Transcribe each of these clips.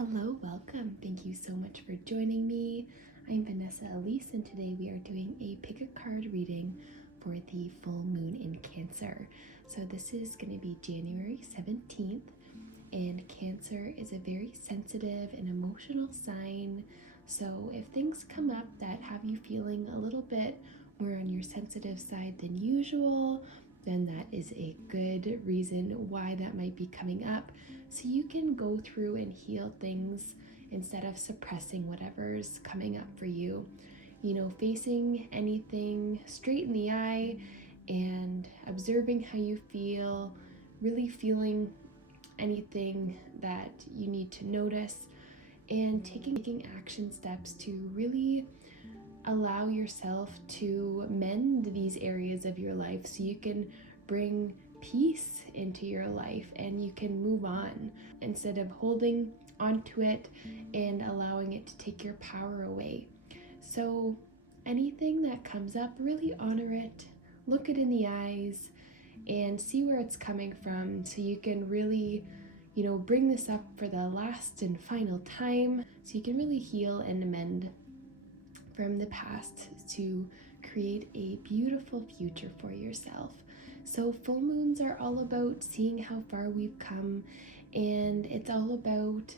Hello, welcome. Thank you so much for joining me. I'm Vanessa Elise, and today we are doing a pick a card reading for the full moon in Cancer. So this is going to be January 17th, and Cancer is a very sensitive and emotional sign. So if things come up that have you feeling a little bit more on your sensitive side than usual, then that is a good reason why that might be coming up. So you can go through and heal things instead of suppressing whatever's coming up for you. You know, facing anything straight in the eye and observing how you feel, really feeling anything that you need to notice, and taking action steps to really allow yourself to mend these areas of your life so you can bring peace into your life and you can move on instead of holding onto it and allowing it to take your power away. So anything that comes up, really honor it, look it in the eyes, and see where it's coming from so you can really, bring this up for the last and final time so you can really heal and amend from the past to create a beautiful future for yourself. So full moons are all about seeing how far we've come, and it's all about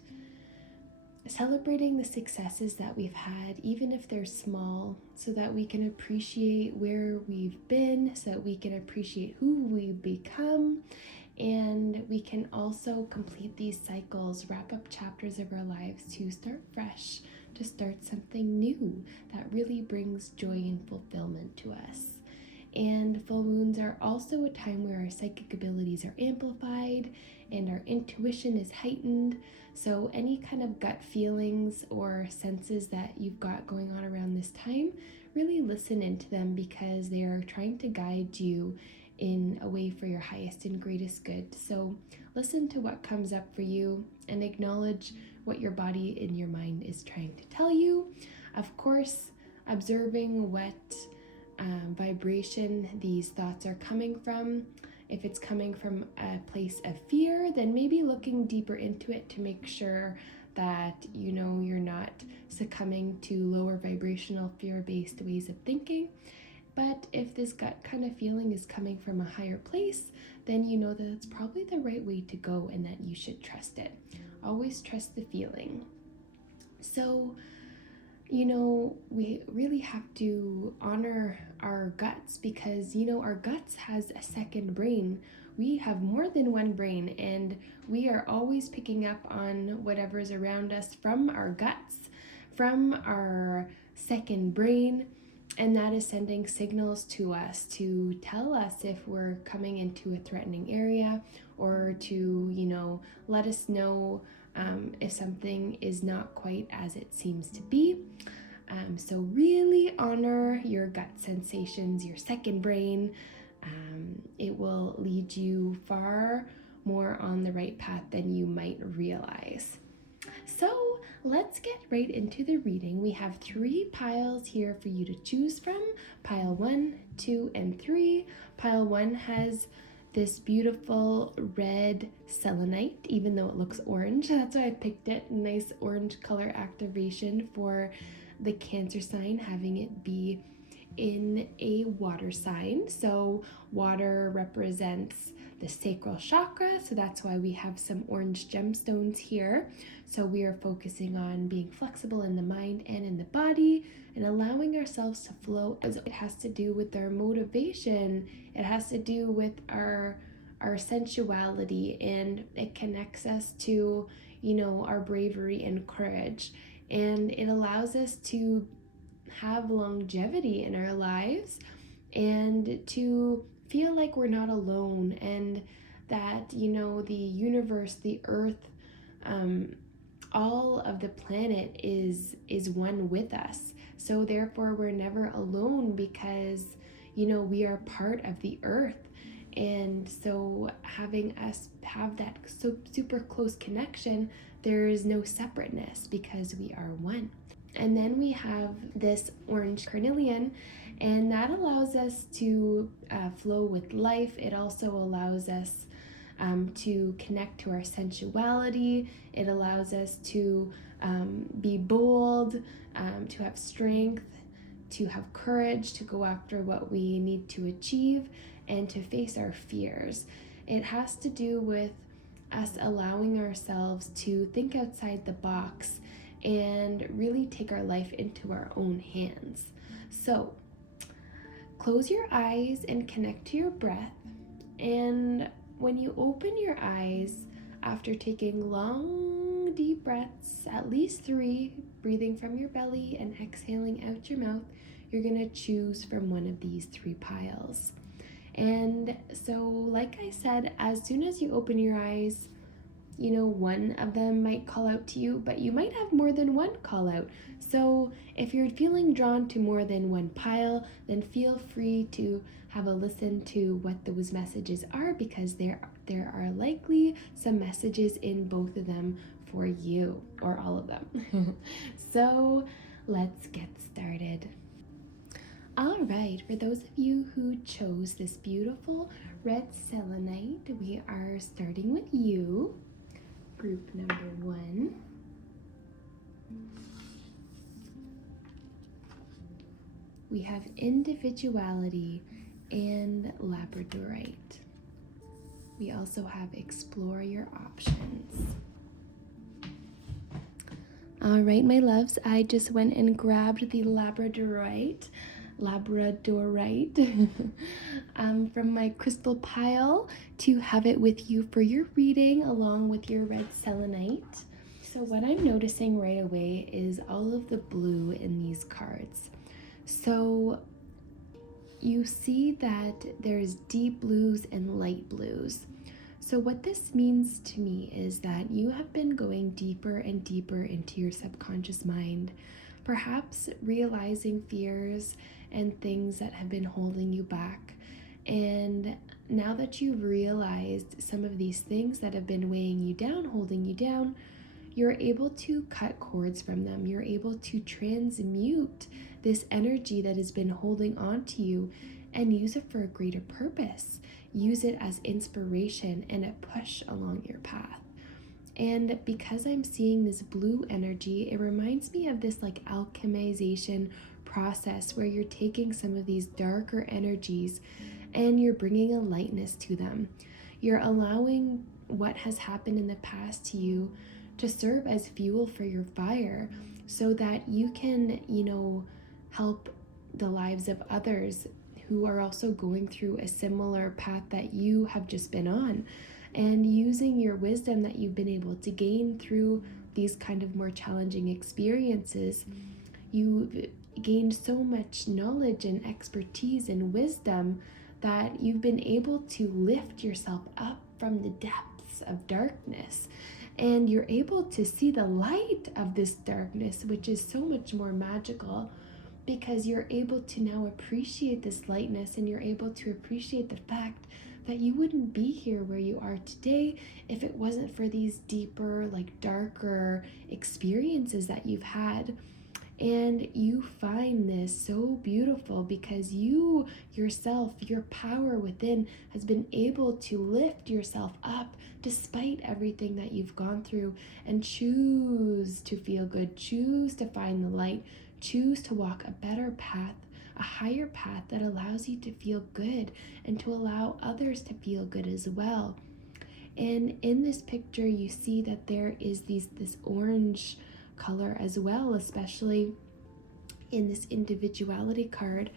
celebrating the successes that we've had, even if they're small, so that we can appreciate where we've been, so that we can appreciate who we've become, and we can also complete these cycles, wrap up chapters of our lives to start fresh, to start something new that really brings joy and fulfillment to us. And full moons are also a time where our psychic abilities are amplified and our intuition is heightened. So any kind of gut feelings or senses that you've got going on around this time, really listen into them because they are trying to guide you in a way for your highest and greatest good. So listen to what comes up for you and acknowledge what your body and your mind is trying to tell you. Of course, observing what vibration these thoughts are coming from. If it's coming from a place of fear, then maybe looking deeper into it to make sure that you're not succumbing to lower vibrational fear-based ways of thinking. But if this gut kind of feeling is coming from a higher place, then you know that it's probably the right way to go and that you should trust it. Always trust the feeling. So, we really have to honor our guts because, our guts has a second brain. We have more than one brain, and we are always picking up on whatever's around us from our guts, from our second brain, and that is sending signals to us to tell us if we're coming into a threatening area or to, let us know if something is not quite as it seems to be. So really honor your gut sensations, your second brain. It will lead you far more on the right path than you might realize. So let's get right into the reading. We have 3 piles here for you to choose from. Pile 1, 2, and 3. Pile 1 has this beautiful red selenite, even though it looks orange. That's why I picked it. Nice orange color activation for the Cancer sign, having it be in a water sign. So water represents the sacral chakra, so that's why we have some orange gemstones here. So we are focusing on being flexible in the mind and in the body and allowing ourselves to flow. It has to do with our motivation, it has to do with our sensuality, and it connects us to our bravery and courage, and it allows us to have longevity in our lives and to feel like we're not alone, and that the universe, the earth, all of the planet is one with us. So therefore we're never alone because we are part of the earth. And so having us have that super close connection, there is no separateness because we are one. And then we have this orange carnelian, and that allows us to flow with life. It also allows us to connect to our sensuality. It allows us to be bold, to have strength, to have courage, to go after what we need to achieve, and to face our fears. It has to do with us allowing ourselves to think outside the box and really take our life into our own hands. So, close your eyes and connect to your breath. And when you open your eyes, after taking long, deep breaths, at least 3, breathing from your belly and exhaling out your mouth, you're going to choose from one of these 3 piles. And so, like I said, as soon as you open your eyes, one of them might call out to you, but you might have more than one call out. So if you're feeling drawn to more than one pile, then feel free to have a listen to what those messages are, because there are likely some messages in both of them for you, or all of them. So let's get started. All right, for those of you who chose this beautiful red selenite, we are starting with you. Group number 1. We have individuality and labradorite. We also have explore your options. All right, my loves, I just went and grabbed the labradorite from my crystal pile to have it with you for your reading along with your red selenite. So what I'm noticing right away is all of the blue in these cards. So you see that there's deep blues and light blues. So what this means to me is that you have been going deeper and deeper into your subconscious mind, perhaps realizing fears and things that have been holding you back. And now that you've realized some of these things that have been weighing you down, holding you down, you're able to cut cords from them. You're able to transmute this energy that has been holding on to you and use it for a greater purpose. Use it as inspiration and a push along your path. And because I'm seeing this blue energy, it reminds me of this like alchemization process where you're taking some of these darker energies and you're bringing a lightness to them. You're allowing what has happened in the past to you to serve as fuel for your fire so that you can, help the lives of others who are also going through a similar path that you have just been on. And using your wisdom that you've been able to gain through these kind of more challenging experiences, you've gained so much knowledge and expertise and wisdom that you've been able to lift yourself up from the depths of darkness. And you're able to see the light of this darkness, which is so much more magical, because you're able to now appreciate this lightness, and you're able to appreciate the fact that you wouldn't be here where you are today if it wasn't for these deeper, darker experiences that you've had. And you find this so beautiful because you yourself, your power within, has been able to lift yourself up despite everything that you've gone through, and choose to feel good, choose to find the light, choose to walk a better path, a higher path that allows you to feel good and to allow others to feel good as well. And in this picture, you see that there is this orange color as well, especially in this individuality card.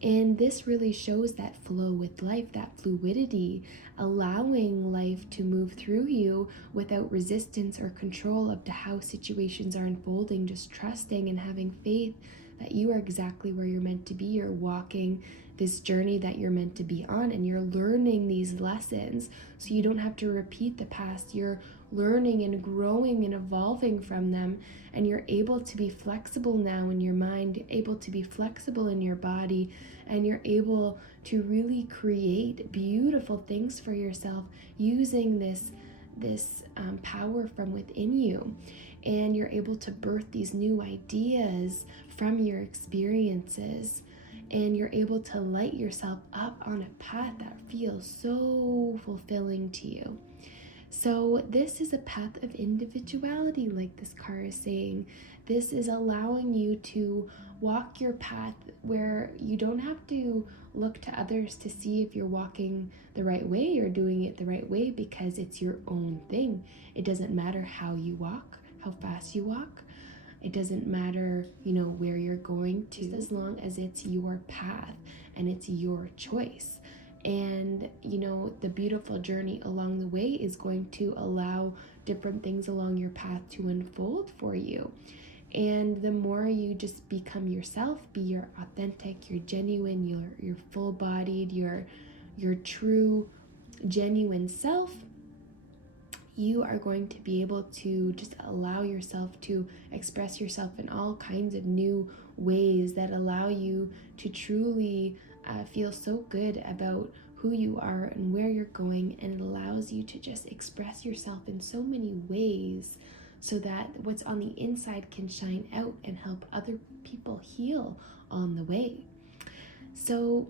And this really shows that flow with life, that fluidity, allowing life to move through you without resistance or control up to how situations are unfolding, just trusting and having faith that you are exactly where you're meant to be. You're walking this journey that you're meant to be on, and you're learning these lessons so you don't have to repeat the past. You're learning and growing and evolving from them, and you're able to be flexible now in your mind, able to be flexible in your body, and you're able to really create beautiful things for yourself using this power from within you. And you're able to birth these new ideas from your experiences. and you're able to light yourself up on a path that feels so fulfilling to you. So this is a path of individuality, like this card is saying. This is allowing you to walk your path where you don't have to look to others to see if you're walking the right way or doing it the right way, because it's your own thing. It doesn't matter how you walk, how fast you walk. It doesn't matter, where you're going to, just as long as it's your path and it's your choice. And, the beautiful journey along the way is going to allow different things along your path to unfold for you. And the more you just become yourself, be your authentic, your genuine, your full-bodied, your true, genuine self, you are going to be able to just allow yourself to express yourself in all kinds of new ways that allow you to truly feel so good about who you are and where you're going, and it allows you to just express yourself in so many ways so that what's on the inside can shine out and help other people heal on the way. So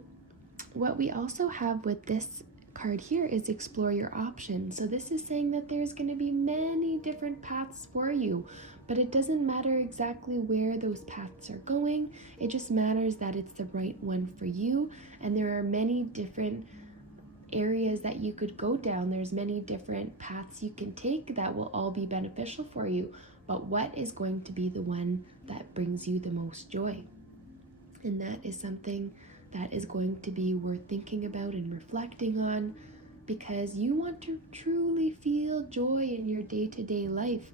what we also have with this card here is explore your options. So this is saying that there's going to be many different paths for you, but it doesn't matter exactly where those paths are going. It just matters that it's the right one for you. And there are many different areas that you could go down. There's many different paths you can take that will all be beneficial for you. But what is going to be the one that brings you the most joy? And that is something that is going to be worth thinking about and reflecting on, because you want to truly feel joy in your day-to-day life.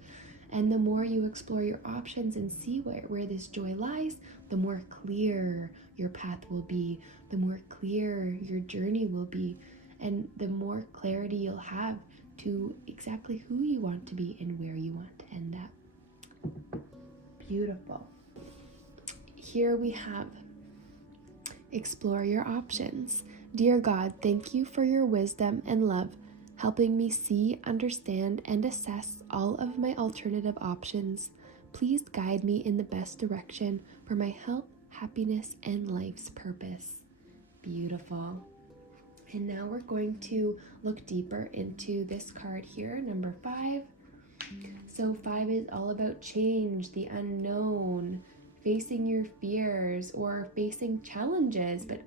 And the more you explore your options and see where this joy lies, the more clear your path will be, the more clear your journey will be, and the more clarity you'll have to exactly who you want to be and where you want to end up. Beautiful. Here we have explore your options. Dear God, thank you for your wisdom and love, helping me see, understand, and assess all of my alternative options. Please guide me in the best direction for my health, happiness, and life's purpose. Beautiful. And now we're going to look deeper into this card here, number 5. So 5 is all about change, the unknown, facing your fears or facing challenges, but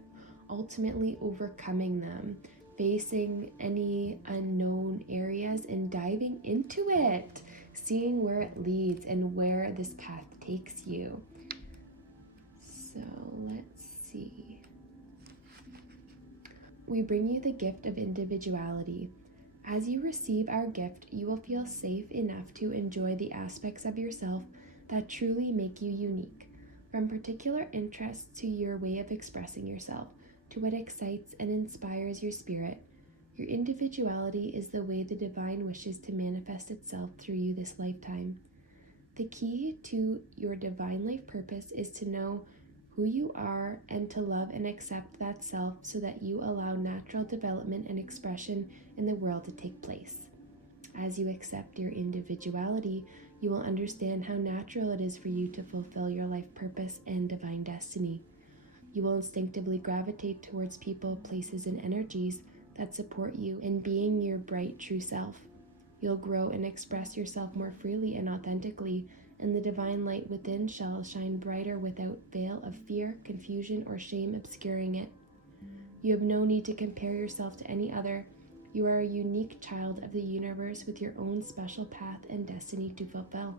ultimately overcoming them, facing any unknown areas and diving into it, seeing where it leads and where this path takes you. So let's see. We bring you the gift of individuality. As you receive our gift, you will feel safe enough to enjoy the aspects of yourself that truly make you unique, from particular interests to your way of expressing yourself, to what excites and inspires your spirit. Your individuality is the way the divine wishes to manifest itself through you this lifetime. The key to your divine life purpose is to know who you are and to love and accept that self so that you allow natural development and expression in the world to take place. As you accept your individuality, you will understand how natural it is for you to fulfill your life purpose and divine destiny. You will instinctively gravitate towards people, places, and energies that support you in being your bright, true self. You'll grow and express yourself more freely and authentically, and the divine light within shall shine brighter without veil of fear, confusion, or shame obscuring it. You have no need to compare yourself to any other. You are a unique child of the universe with your own special path and destiny to fulfill.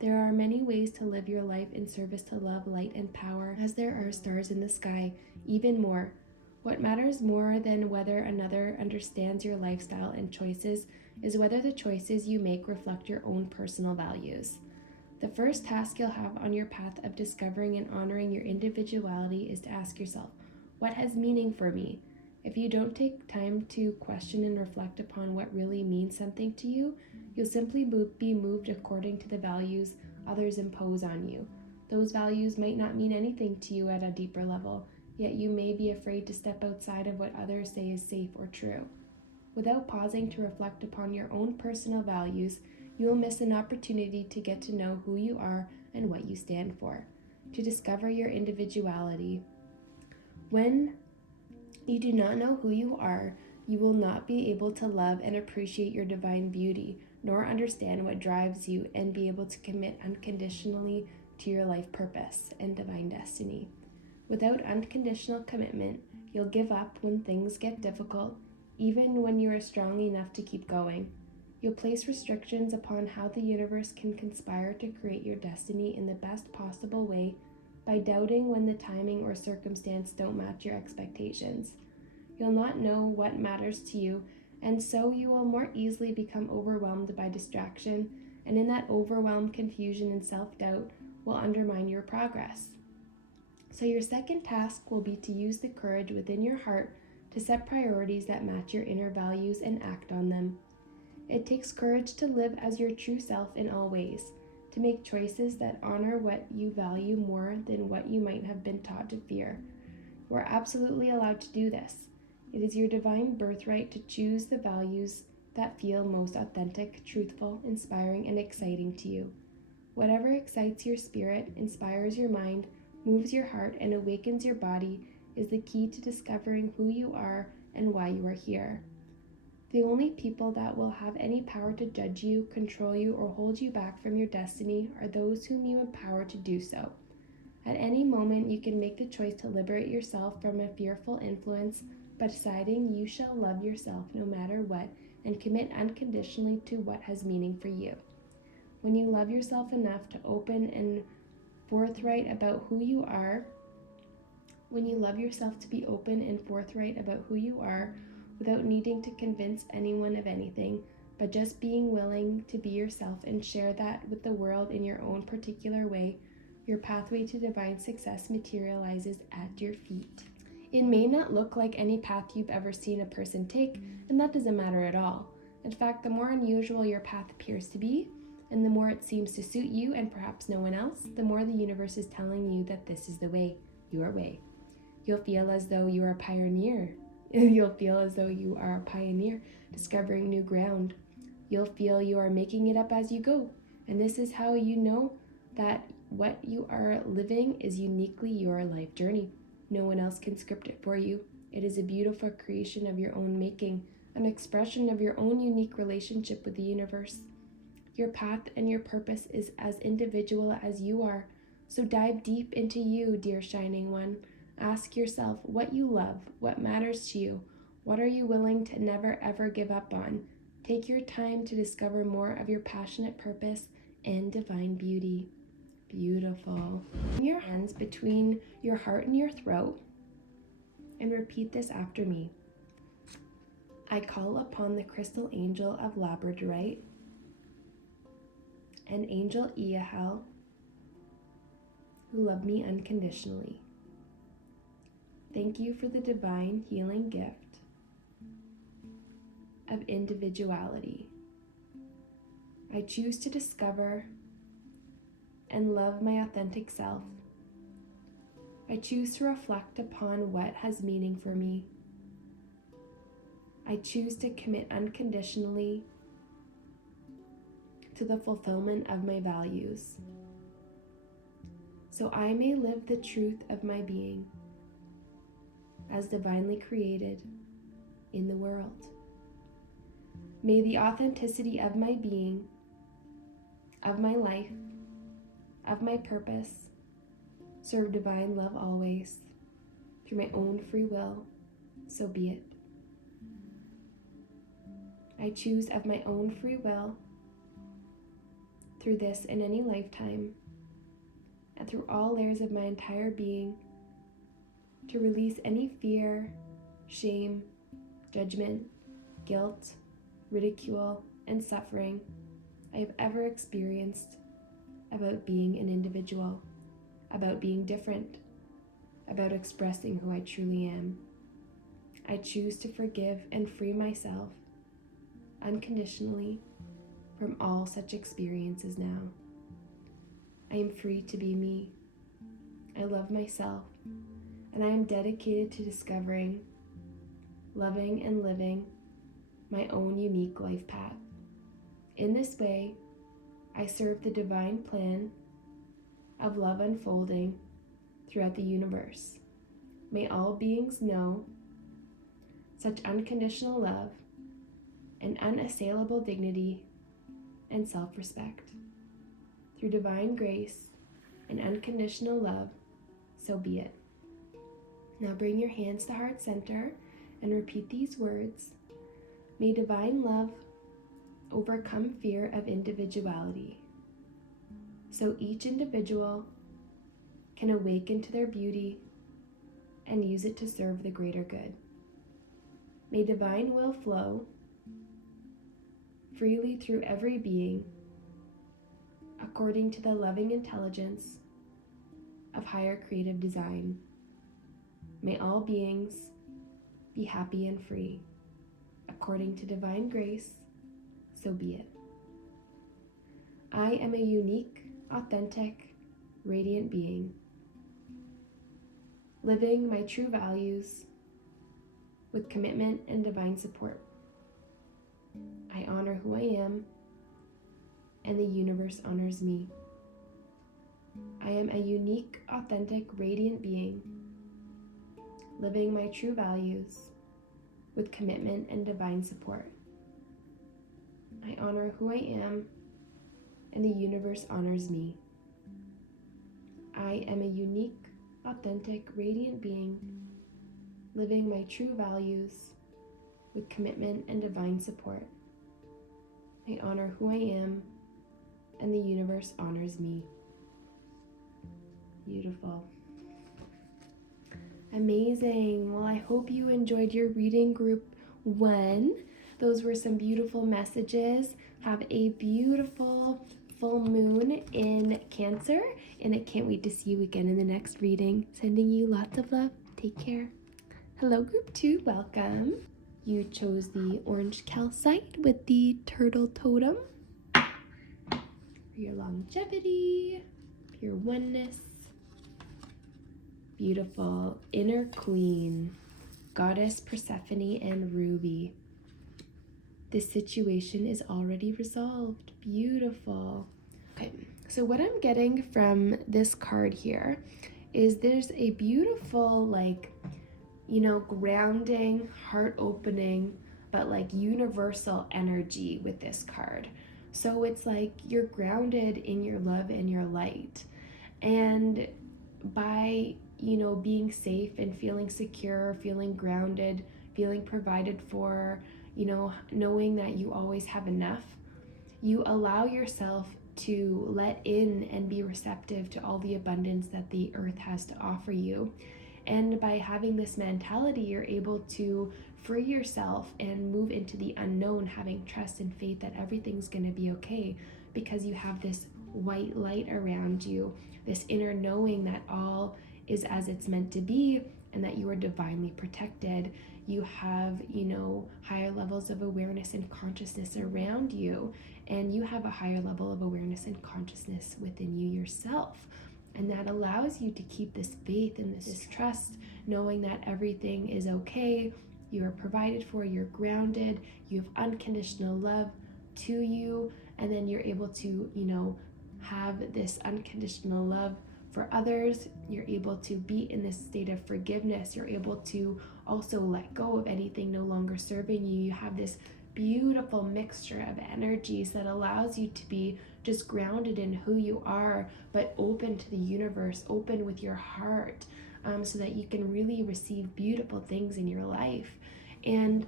There are many ways to live your life in service to love, light, and power, as there are stars in the sky, even more. What matters more than whether another understands your lifestyle and choices is whether the choices you make reflect your own personal values. The first task you'll have on your path of discovering and honoring your individuality is to ask yourself, what has meaning for me? If you don't take time to question and reflect upon what really means something to you, you'll simply be moved according to the values others impose on you. Those values might not mean anything to you at a deeper level, yet you may be afraid to step outside of what others say is safe or true. Without pausing to reflect upon your own personal values, you will miss an opportunity to get to know who you are and what you stand for. To discover your individuality, When you do not know who you are, you will not be able to love and appreciate your divine beauty, nor understand what drives you and be able to commit unconditionally to your life purpose and divine destiny. Without unconditional commitment, you'll give up when things get difficult, even when you are strong enough to keep going. You'll place restrictions upon how the universe can conspire to create your destiny in the best possible way by doubting when the timing or circumstance don't match your expectations. You'll not know what matters to you, and so you will more easily become overwhelmed by distraction, and in that overwhelm, confusion, and self-doubt will undermine your progress. So your second task will be to use the courage within your heart to set priorities that match your inner values and act on them. It takes courage to live as your true self in all ways, to make choices that honor what you value more than what you might have been taught to fear. You are absolutely allowed to do this. It is your divine birthright to choose the values that feel most authentic, truthful, inspiring, and exciting to you. Whatever excites your spirit, inspires your mind, moves your heart, and awakens your body is the key to discovering who you are and why you are here. The only people that will have any power to judge you, control you, or hold you back from your destiny are those whom you empower to do so. At any moment, you can make the choice to liberate yourself from a fearful influence by deciding you shall love yourself no matter what and commit unconditionally to what has meaning for you. When you love yourself enough to open and forthright about who you are, when you love yourself to be open and forthright about who you are, without needing to convince anyone of anything, but just being willing to be yourself and share that with the world in your own particular way, your pathway to divine success materializes at your feet. It may not look like any path you've ever seen a person take, and that doesn't matter at all. In fact, the more unusual your path appears to be, and the more it seems to suit you and perhaps no one else, the more the universe is telling you that this is the way, your way. You'll feel as though you are a pioneer. You'll feel as though you are a pioneer discovering new ground. You'll feel you are making it up as you go. And this is how you know that what you are living is uniquely your life journey. No one else can script it for you. It is a beautiful creation of your own making, an expression of your own unique relationship with the universe. Your path and your purpose is as individual as you are. So dive deep into you, dear Shining One. Ask yourself what you love, what matters to you, what are you willing to never ever give up on. Take your time to discover more of your passionate purpose and divine beauty. Beautiful. Put your hands between your heart and your throat and repeat this after me. I call upon the crystal angel of labradorite and angel Iahel, who love me unconditionally. Thank you for the divine healing gift of individuality. I choose to discover and love my authentic self. I choose to reflect upon what has meaning for me. I choose to commit unconditionally to the fulfillment of my values, so I may live the truth of my being as divinely created in the world. May the authenticity of my being, of my life, of my purpose, serve divine love always, through my own free will, so be it. I choose of my own free will, through this and any lifetime, and through all layers of my entire being, to release any fear, shame, judgment, guilt, ridicule, and suffering I have ever experienced about being an individual, about being different, about expressing who I truly am. I choose to forgive and free myself unconditionally from all such experiences now. I am free to be me. I love myself, and I am dedicated to discovering, loving, and living my own unique life path. In this way, I serve the divine plan of love unfolding throughout the universe. may all beings know such unconditional love and unassailable dignity and self-respect. Through divine grace and unconditional love, so be it. Now bring your hands to heart center and repeat these words. May divine love overcome fear of individuality, so each individual can awaken to their beauty and use it to serve the greater good. May divine will flow freely through every being according to the loving intelligence of higher creative design. May all beings be happy and free. According to divine grace, so be it. I am a unique, authentic, radiant being, living my true values with commitment and divine support. I honor who I am, and the universe honors me. I am a unique, authentic, radiant being, living my true values with commitment and divine support. I honor who I am, and the universe honors me. I am a unique, authentic, radiant being, living my true values with commitment and divine support. I honor who I am, and the universe honors me. Beautiful. Amazing. Well, I hope you enjoyed your reading group 1. Those were some beautiful messages. Have a beautiful full moon in Cancer, and I can't wait to see you again in the next reading. Sending you lots of love. Take care. Hello, group 2. Welcome. You chose the orange calcite with the turtle totem for your longevity, your oneness. Beautiful. Inner Queen, Goddess Persephone and Ruby. This situation is already resolved. Beautiful. Okay, so what I'm getting from this card here is there's a beautiful, grounding, heart opening, but universal energy with this card. So it's like you're grounded in your love and your light. And by, being safe and feeling secure, feeling grounded, feeling provided for, knowing that you always have enough, you allow yourself to let in and be receptive to all the abundance that the earth has to offer you. And by having this mentality, you're able to free yourself and move into the unknown, having trust and faith that everything's going to be okay, because you have this white light around you, this inner knowing that all is as it's meant to be and that you are divinely protected. You have, higher levels of awareness and consciousness around you, and you have a higher level of awareness and consciousness within you yourself. And that allows you to keep this faith and this trust, knowing that everything is okay, you are provided for, you're grounded, you have unconditional love to you, and then you're able to, have this unconditional love for others. You're able to be in this state of forgiveness. You're able to also let go of anything no longer serving you. You have this beautiful mixture of energies that allows you to be just grounded in who you are, but open to the universe, open with your heart, so that you can really receive beautiful things in your life. And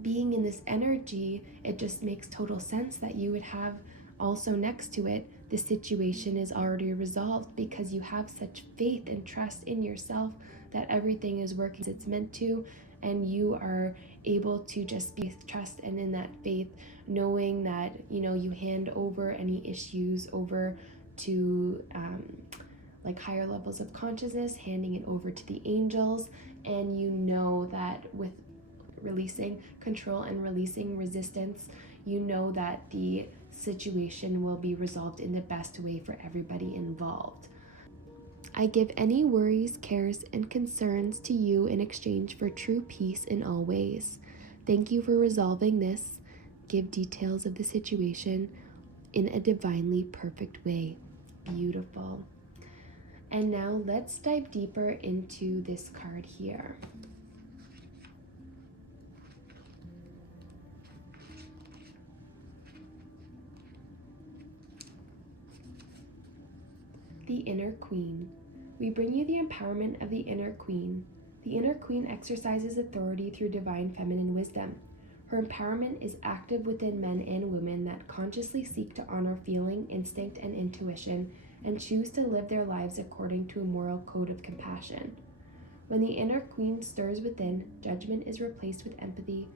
being in this energy, it just makes total sense that you would have also next to it, the situation is already resolved, because you have such faith and trust in yourself that everything is working as it's meant to, and you are able to just be trust and in that faith, knowing that you hand over any issues over to higher levels of consciousness, handing it over to the angels, and that with releasing control and releasing resistance, that the situation will be resolved in the best way for everybody involved. I give any worries, cares, and concerns to you in exchange for true peace in all ways. Thank you for resolving this. Give details of the situation in a divinely perfect way. Beautiful. And now let's dive deeper into this card here. The Inner Queen. We bring you the empowerment of the Inner Queen. The Inner Queen exercises authority through divine feminine wisdom. Her empowerment is active within men and women that consciously seek to honor feeling, instinct, and intuition, and choose to live their lives according to a moral code of compassion. When the Inner Queen stirs within, judgment is replaced with empathy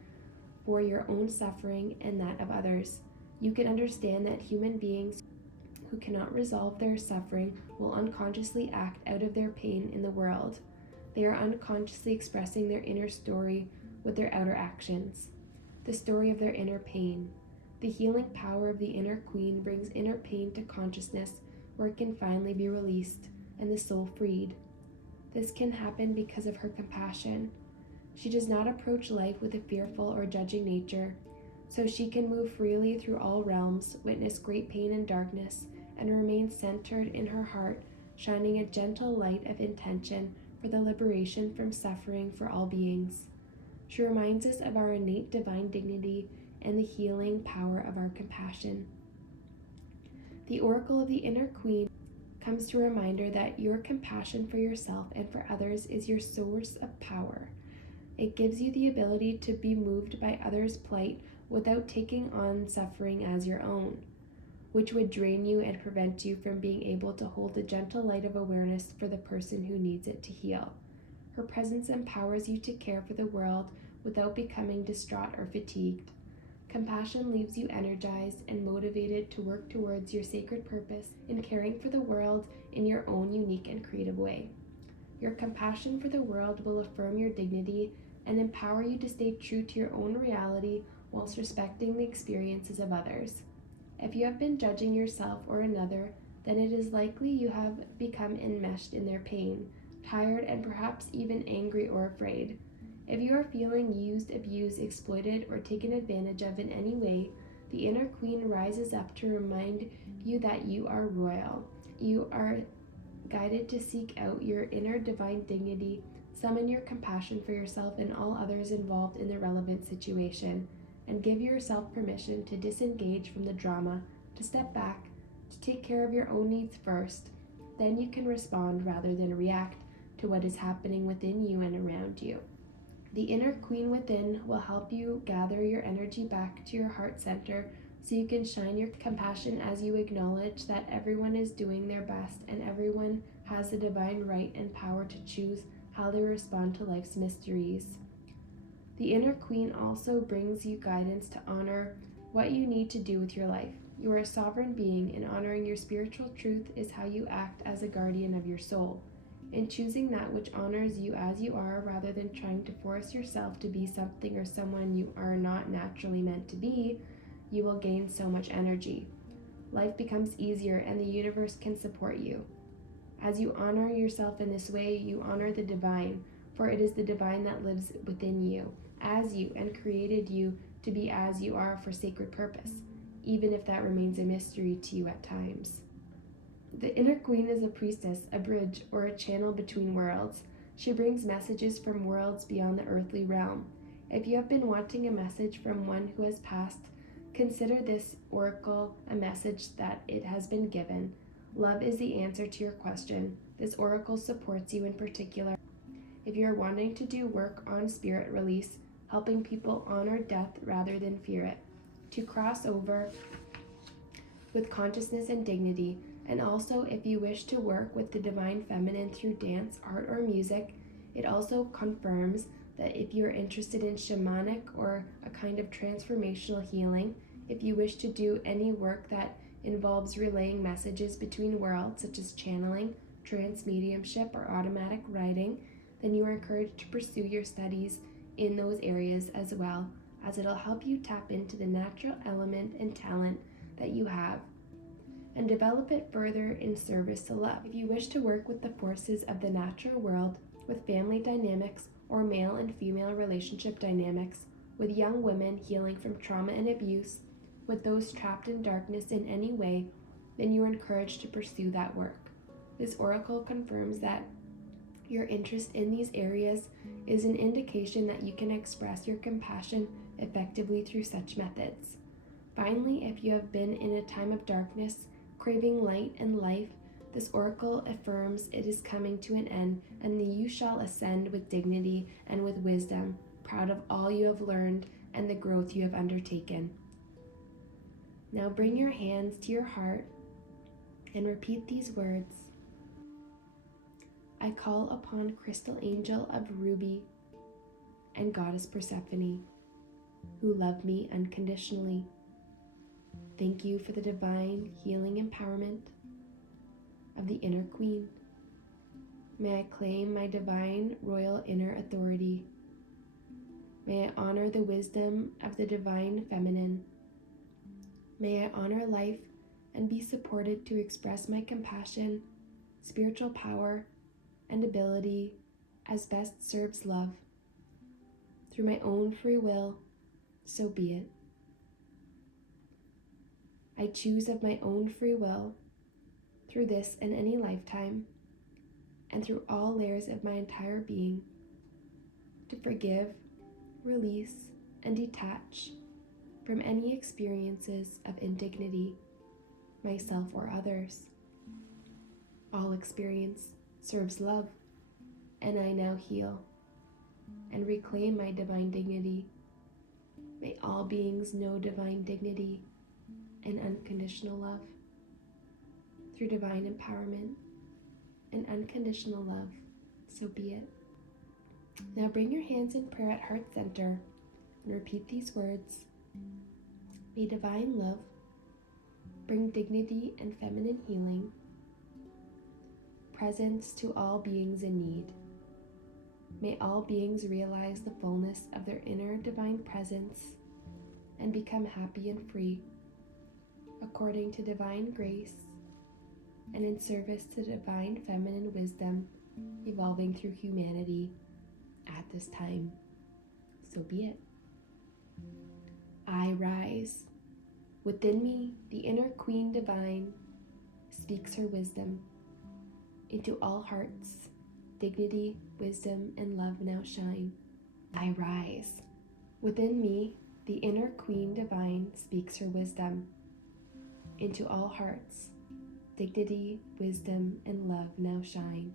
for your own suffering and that of others. You can understand that human beings who cannot resolve their suffering will unconsciously act out of their pain in the world. They are unconsciously expressing their inner story with their outer actions, the story of their inner pain. The healing power of the Inner Queen brings inner pain to consciousness where it can finally be released and the soul freed. This can happen because of her compassion. She does not approach life with a fearful or judging nature, so she can move freely through all realms, witness great pain and darkness, and remain centered in her heart, shining a gentle light of intention for the liberation from suffering for all beings. She reminds us of our innate divine dignity and the healing power of our compassion. The Oracle of the Inner Queen comes to a reminder that your compassion for yourself and for others is your source of power. It gives you the ability to be moved by others' plight without taking on suffering as your own, which would drain you and prevent you from being able to hold the gentle light of awareness for the person who needs it to heal. Her presence empowers you to care for the world without becoming distraught or fatigued. Compassion leaves you energized and motivated to work towards your sacred purpose in caring for the world in your own unique and creative way. Your compassion for the world will affirm your dignity and empower you to stay true to your own reality whilst respecting the experiences of others. If you have been judging yourself or another, then it is likely you have become enmeshed in their pain, tired, and perhaps even angry or afraid. If you are feeling used, abused, exploited, or taken advantage of in any way, the Inner Queen rises up to remind you that you are royal. You are guided to seek out your inner divine dignity, summon your compassion for yourself and all others involved in the relevant situation, and give yourself permission to disengage from the drama, to step back, to take care of your own needs first. Then you can respond rather than react to what is happening within you and around you. The Inner Queen within will help you gather your energy back to your heart center so you can shine your compassion as you acknowledge that everyone is doing their best and everyone has the divine right and power to choose how they respond to life's mysteries. The Inner Queen also brings you guidance to honor what you need to do with your life. You are a sovereign being, and honoring your spiritual truth is how you act as a guardian of your soul. In choosing that which honors you as you are, rather than trying to force yourself to be something or someone you are not naturally meant to be, you will gain so much energy. Life becomes easier and the universe can support you. As you honor yourself in this way, you honor the divine, for it is the divine that lives within you, as you, and created you to be as you are for sacred purpose, even if that remains a mystery to you at times. The Inner Queen is a priestess, a bridge, or a channel between worlds. She brings messages from worlds beyond the earthly realm. If you have been wanting a message from one who has passed, consider this oracle a message that it has been given. Love is the answer to your question. This oracle supports you in particular if you are wanting to do work on spirit release, helping people honor death rather than fear it, to cross over with consciousness and dignity, and also if you wish to work with the divine feminine through dance, art, or music. It also confirms that if you are interested in shamanic or a kind of transformational healing, if you wish to do any work that involves relaying messages between worlds, such as channeling, trance mediumship, or automatic writing, then you are encouraged to pursue your studies in those areas as well, as it'll help you tap into the natural element and talent that you have and develop it further in service to love. If you wish to work with the forces of the natural world, with family dynamics or male and female relationship dynamics, with young women healing from trauma and abuse, with those trapped in darkness in any way, then you are encouraged to pursue that work. This oracle confirms that your interest in these areas is an indication that you can express your compassion effectively through such methods. Finally, if you have been in a time of darkness, craving light and life, this oracle affirms it is coming to an end, and that you shall ascend with dignity and with wisdom, proud of all you have learned and the growth you have undertaken. Now bring your hands to your heart and repeat these words. I call upon Crystal Angel of Ruby and Goddess Persephone, who love me unconditionally. Thank you for the divine healing empowerment of the inner queen. May I claim my divine royal inner authority. May I honor the wisdom of the divine feminine. May I honor life and be supported to express my compassion, spiritual power, and ability as best serves love. Through my own free will, so be it. I choose of my own free will, through this and any lifetime, and through all layers of my entire being, to forgive, release, and detach from any experiences of indignity, myself or others. All experience serves love, and I now heal and reclaim my divine dignity. May all beings know divine dignity and unconditional love. Through divine empowerment and unconditional love, so be it. Now bring your hands in prayer at heart center and repeat these words. May divine love bring dignity and feminine healing, presence to all beings in need. May all beings realize the fullness of their inner divine presence and become happy and free, according to divine grace and in service to divine feminine wisdom evolving through humanity at this time. So be it. I rise. Within me, the inner queen divine speaks her wisdom. Into all hearts, dignity, wisdom, and love now shine. I rise. Within me, the inner queen divine speaks her wisdom. Into all hearts, dignity, wisdom, and love now shine.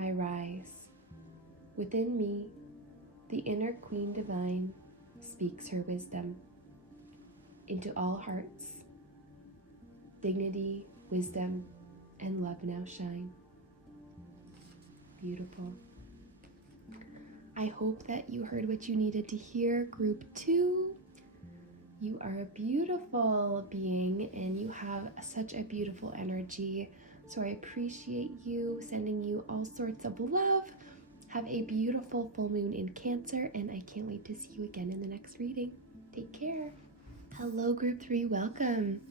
I rise. Within me, the inner queen divine speaks her wisdom. Into all hearts, dignity, wisdom, and love now shine. Beautiful. I hope that you heard what you needed to hear. Group 2, you are a beautiful being and you have such a beautiful energy. So I appreciate you, sending you all sorts of love. Have a beautiful full moon in Cancer, and I can't wait to see you again in the next reading. Take care. Hello, Group 3, welcome.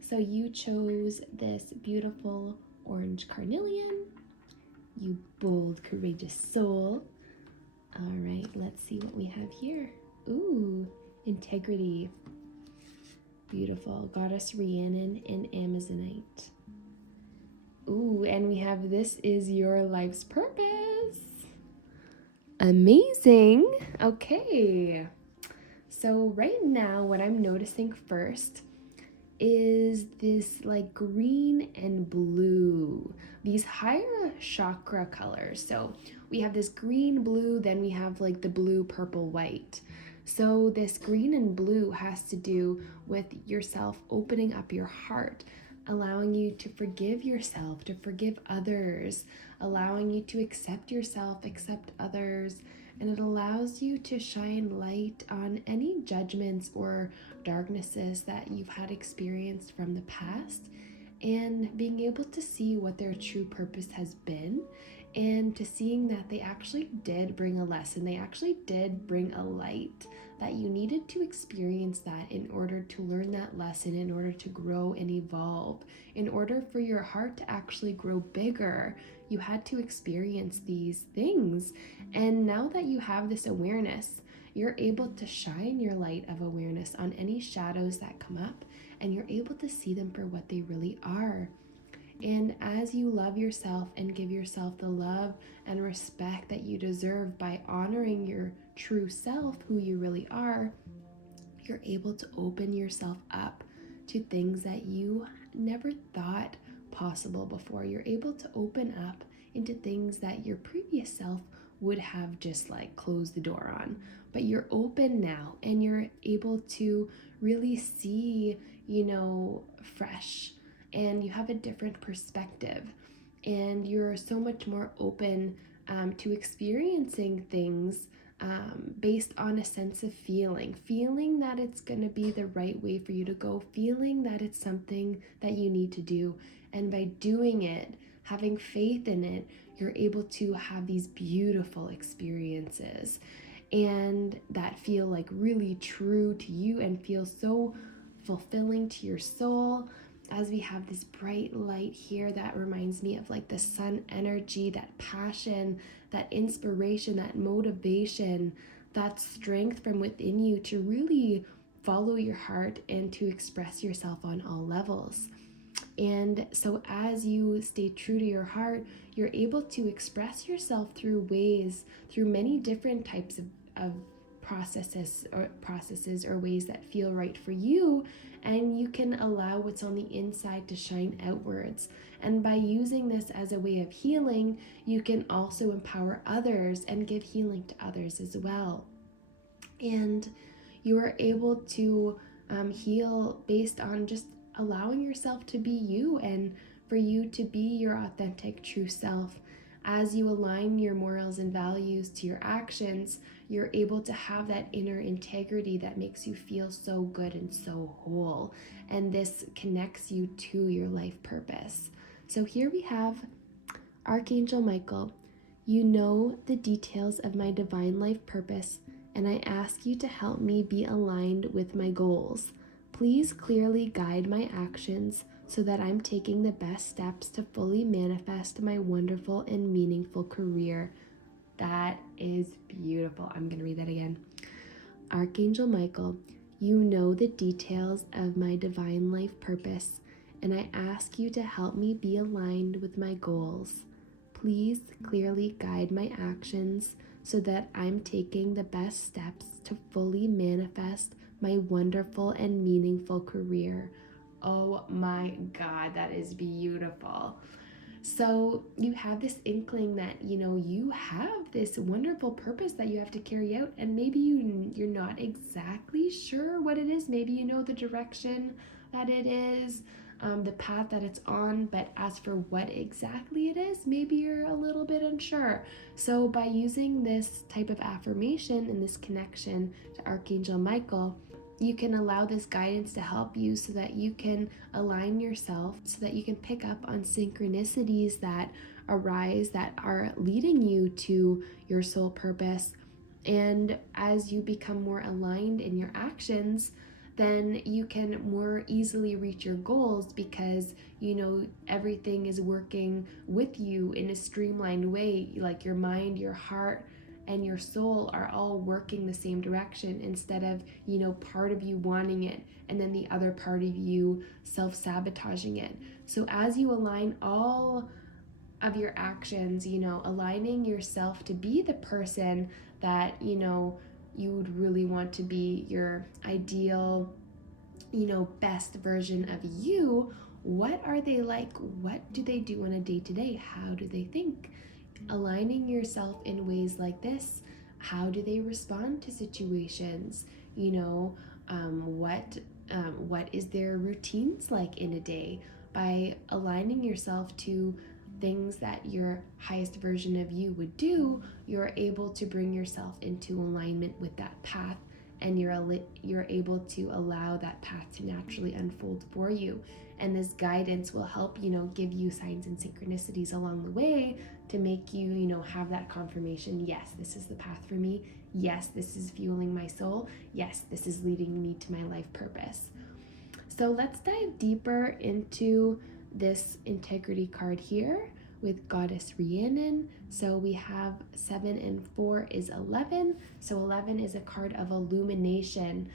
So you chose this beautiful orange carnelian, you bold, courageous soul. All right, let's see what we have here. Ooh, integrity. Beautiful. Goddess Rhiannon and Amazonite. Ooh, and we have this is your life's purpose. Amazing. Okay. So right now, what I'm noticing first is this like green and blue, these higher chakra colors. So we have this green, blue, then we have like the blue, purple, white. So this green and blue has to do with yourself opening up your heart, allowing you to forgive yourself, to forgive others, allowing you to accept yourself, accept others, and it allows you to shine light on any judgments or darknesses that you've had experienced from the past, and being able to see what their true purpose has been, and to seeing that they actually did bring a lesson, they actually did bring a light, that you needed to experience that in order to learn that lesson, in order to grow and evolve, in order for your heart to actually grow bigger. You had to experience these things. And now that you have this awareness, you're able to shine your light of awareness on any shadows that come up, and you're able to see them for what they really are. And as you love yourself and give yourself the love and respect that you deserve by honoring your true self, who you really are, you're able to open yourself up to things that you never thought possible before. You're able to open up into things that your previous self would have just like closed the door on. But you're open now and you're able to really see, fresh, and you have a different perspective. And you're so much more open to experiencing things based on a sense of feeling that it's going to be the right way for you to go, feeling that it's something that you need to do. And by doing it, having faith in it, you're able to have these beautiful experiences and that feel like really true to you and feel so fulfilling to your soul. As we have this bright light here that reminds me of like the sun energy, that passion, that inspiration, that motivation, that strength from within you to really follow your heart and to express yourself on all levels. And so as you stay true to your heart, you're able to express yourself through many different types of processes or ways that feel right for you, and you can allow what's on the inside to shine outwards. And by using this as a way of healing, you can also empower others and give healing to others as well. And you are able to heal based on just allowing yourself to be you and for you to be your authentic true self. As you align your morals and values to your actions, you're able to have that inner integrity that makes you feel so good and so whole. And this connects you to your life purpose. So here we have Archangel Michael. You know the details of my divine life purpose, and I ask you to help me be aligned with my goals. Please clearly guide my actions so that I'm taking the best steps to fully manifest my wonderful and meaningful career. That is beautiful. I'm going to read that again. Archangel Michael, you know the details of my divine life purpose, and I ask you to help me be aligned with my goals. Please clearly guide my actions so that I'm taking the best steps to fully manifest my wonderful and meaningful career. Oh my God, that is beautiful. So you have this inkling that, you have this wonderful purpose that you have to carry out, and maybe you're not exactly sure what it is. Maybe you know the direction that it is, the path that it's on, but as for what exactly it is, maybe you're a little bit unsure. So by using this type of affirmation and this connection to Archangel Michael, you can allow this guidance to help you so that you can align yourself, so that you can pick up on synchronicities that arise that are leading you to your soul purpose. And as you become more aligned in your actions, then you can more easily reach your goals because everything is working with you in a streamlined way. Like your mind, your heart, and your soul are all working the same direction instead of, part of you wanting it and then the other part of you self-sabotaging it. So as you align all of your actions, aligning yourself to be the person that, you would really want to be, your ideal, best version of you. What are they like? What do they do on a day-to-day? How do they think? Aligning yourself in ways like this, how do they respond to situations? What is their routines like in a day? By aligning yourself to things that your highest version of you would do, you're able to bring yourself into alignment with that path, and you're able to allow that path to naturally unfold for you. And this guidance will help, give you signs and synchronicities along the way to make you, have that confirmation. Yes, this is the path for me. Yes, this is fueling my soul. Yes, this is leading me to my life purpose. So let's dive deeper into this integrity card here with Goddess Rhiannon. So we have 7 and 4 is 11. So 11 is a card of illumination,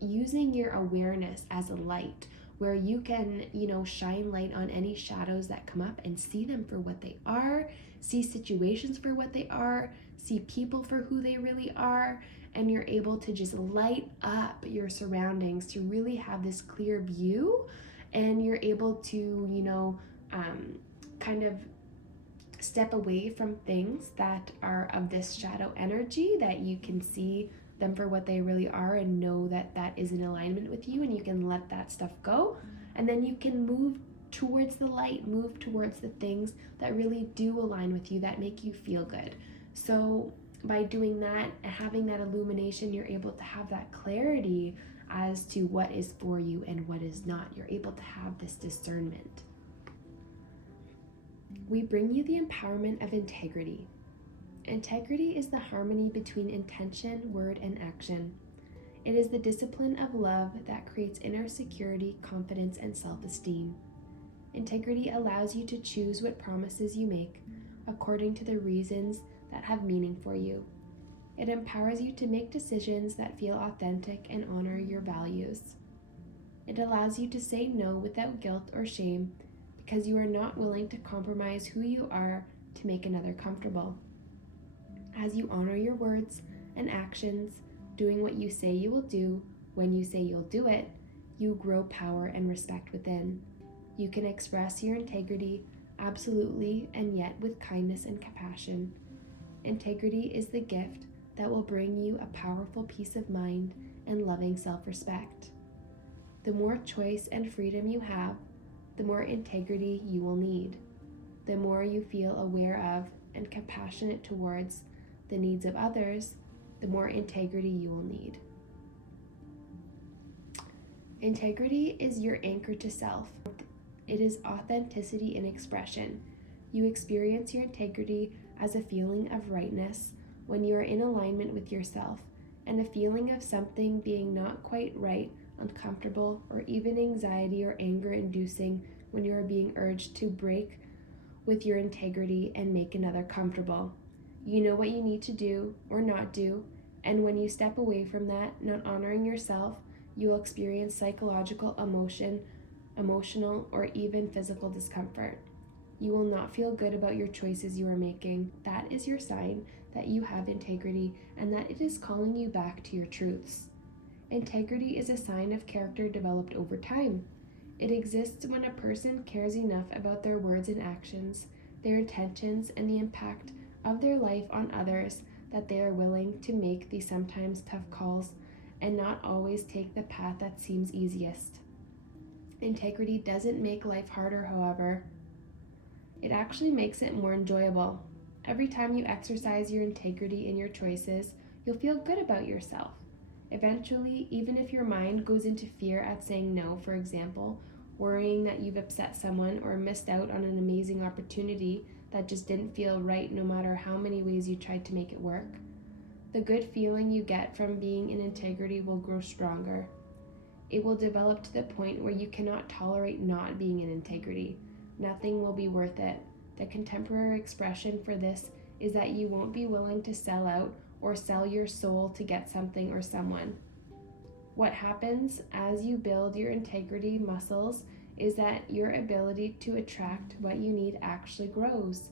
using your awareness as a light. where you can, shine light on any shadows that come up and see them for what they are, see situations for what they are, see people for who they really are, and you're able to just light up your surroundings to really have this clear view, and you're able to, kind of step away from things that are of this shadow energy, that you can see them for what they really are and know that that is in alignment with you, and you can let that stuff go, and then you can move towards the light, move towards the things that really do align with you, that make you feel good. So by doing that, having that illumination, you're able to have that clarity as to what is for you and what is not. You're able to have this discernment. We bring you the empowerment of integrity. Integrity is the harmony between intention, word, and action. It is the discipline of love that creates inner security, confidence, and self-esteem. Integrity allows you to choose what promises you make according to the reasons that have meaning for you. It empowers you to make decisions that feel authentic and honor your values. It allows you to say no without guilt or shame because you are not willing to compromise who you are to make another comfortable. As you honor your words and actions, doing what you say you will do, when you say you'll do it, you grow power and respect within. You can express your integrity absolutely and yet with kindness and compassion. Integrity is the gift that will bring you a powerful peace of mind and loving self-respect. The more choice and freedom you have, the more integrity you will need. The more you feel aware of and compassionate towards the needs of others, the more integrity you will need. Integrity is your anchor to self. It is authenticity in expression. You experience your integrity as a feeling of rightness when you are in alignment with yourself, and a feeling of something being not quite right, uncomfortable, or even anxiety or anger inducing when you are being urged to break with your integrity and make another comfortable. You know what you need to do or not do, and when you step away from that, not honoring yourself, you will experience psychological, emotional, or even physical discomfort. You will not feel good about your choices you are making. That is your sign that you have integrity and that it is calling you back to your truths. Integrity is a sign of character developed over time. It exists when a person cares enough about their words and actions, their intentions, and the impact of their life on others that they are willing to make the sometimes tough calls and not always take the path that seems easiest. Integrity doesn't make life harder, however. It actually makes it more enjoyable. Every time you exercise your integrity in your choices, you'll feel good about yourself. Eventually, even if your mind goes into fear at saying no, for example, worrying that you've upset someone or missed out on an amazing opportunity that just didn't feel right no matter how many ways you tried to make it work, the good feeling you get from being in integrity will grow stronger. It will develop to the point where you cannot tolerate not being in integrity. Nothing will be worth it. The contemporary expression for this is that you won't be willing to sell out or sell your soul to get something or someone. What happens as you build your integrity muscles is that your ability to attract what you need actually grows.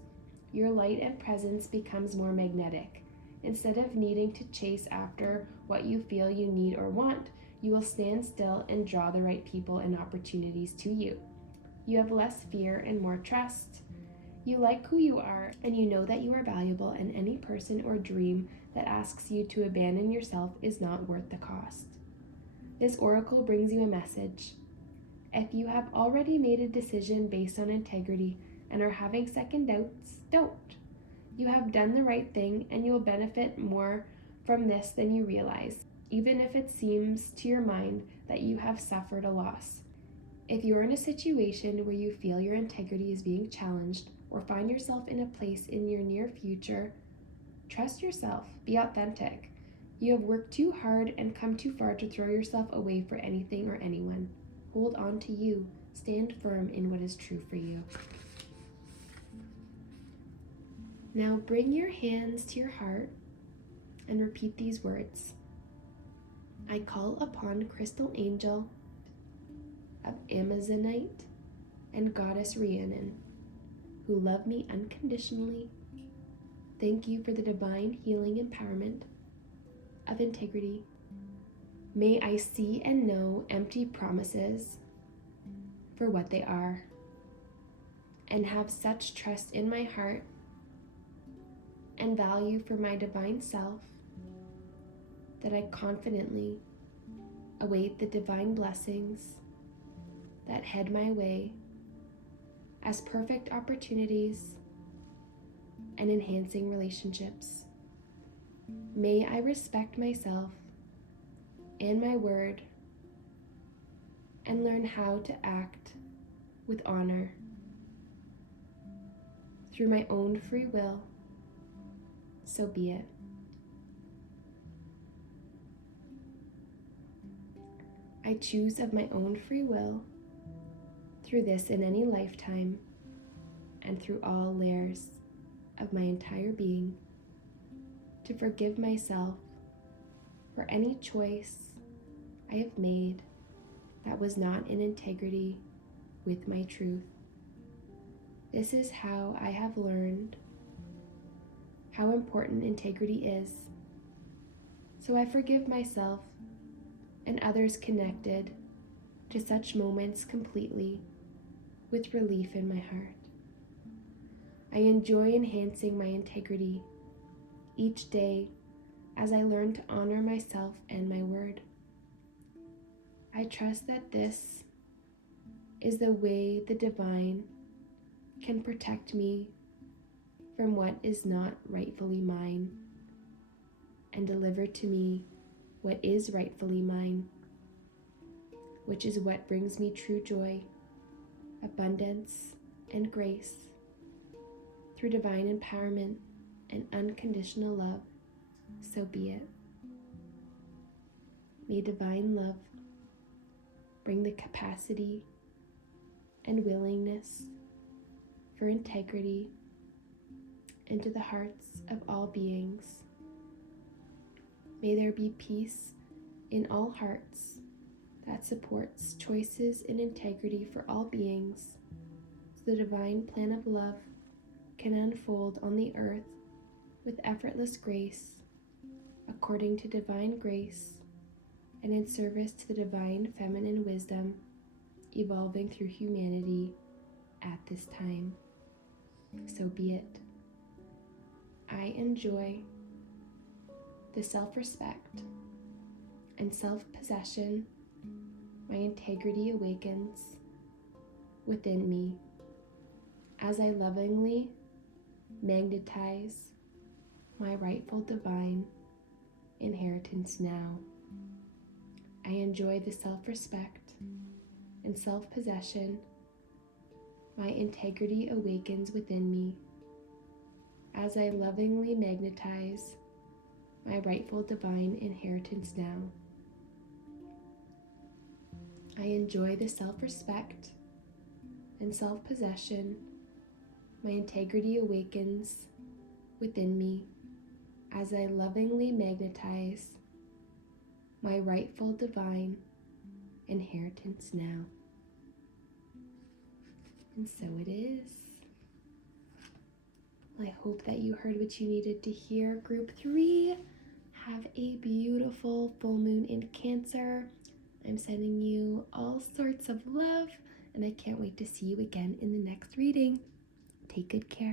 Your light and presence becomes more magnetic. Instead of needing to chase after what you feel you need or want, you will stand still and draw the right people and opportunities to you. You have less fear and more trust. You like who you are, and you know that you are valuable, and any person or dream that asks you to abandon yourself is not worth the cost. This oracle brings you a message. If you have already made a decision based on integrity and are having second doubts, don't. You have done the right thing, and you will benefit more from this than you realize, even if it seems to your mind that you have suffered a loss. If you're in a situation where you feel your integrity is being challenged or find yourself in a place in your near future, trust yourself, be authentic. You have worked too hard and come too far to throw yourself away for anything or anyone. Hold on to you. Stand firm in what is true for you. Now bring your hands to your heart and repeat these words. I call upon Crystal Angel, of Amazonite and Goddess Rhiannon, who love me unconditionally. Thank you for the divine healing empowerment of integrity. May I see and know empty promises for what they are, and have such trust in my heart and value for my divine self that I confidently await the divine blessings that head my way as perfect opportunities and enhancing relationships. May I respect myself and my word and learn how to act with honor through my own free will. So be it. I choose of my own free will, through this in any lifetime, and through all layers of my entire being, to forgive myself for any choice I have made that was not in integrity with my truth. This is how I have learned how important integrity is. So I forgive myself and others connected to such moments completely, with relief in my heart. I enjoy enhancing my integrity each day as I learn to honor myself and my word. I trust that this is the way the divine can protect me from what is not rightfully mine, and deliver to me what is rightfully mine, which is what brings me true joy, abundance, and grace through divine empowerment and unconditional love. So be it. May divine love bring the capacity and willingness for integrity into the hearts of all beings. May there be peace in all hearts that supports choices in integrity for all beings, so the divine plan of love can unfold on the earth with effortless grace, according to divine grace, and in service to the divine feminine wisdom evolving through humanity at this time. So be it. I enjoy the self-respect and self-possession my integrity awakens within me as I lovingly magnetize my rightful divine inheritance now. I enjoy the self-respect and self-possession my integrity awakens within me as I lovingly magnetize my rightful divine inheritance now. I enjoy the self-respect and self-possession my integrity awakens within me as I lovingly magnetize my rightful divine inheritance now. And so it is. I hope that you heard what you needed to hear. Group 3, have a beautiful full moon in Cancer. I'm sending you all sorts of love, and I can't wait to see you again in the next reading. Take good care.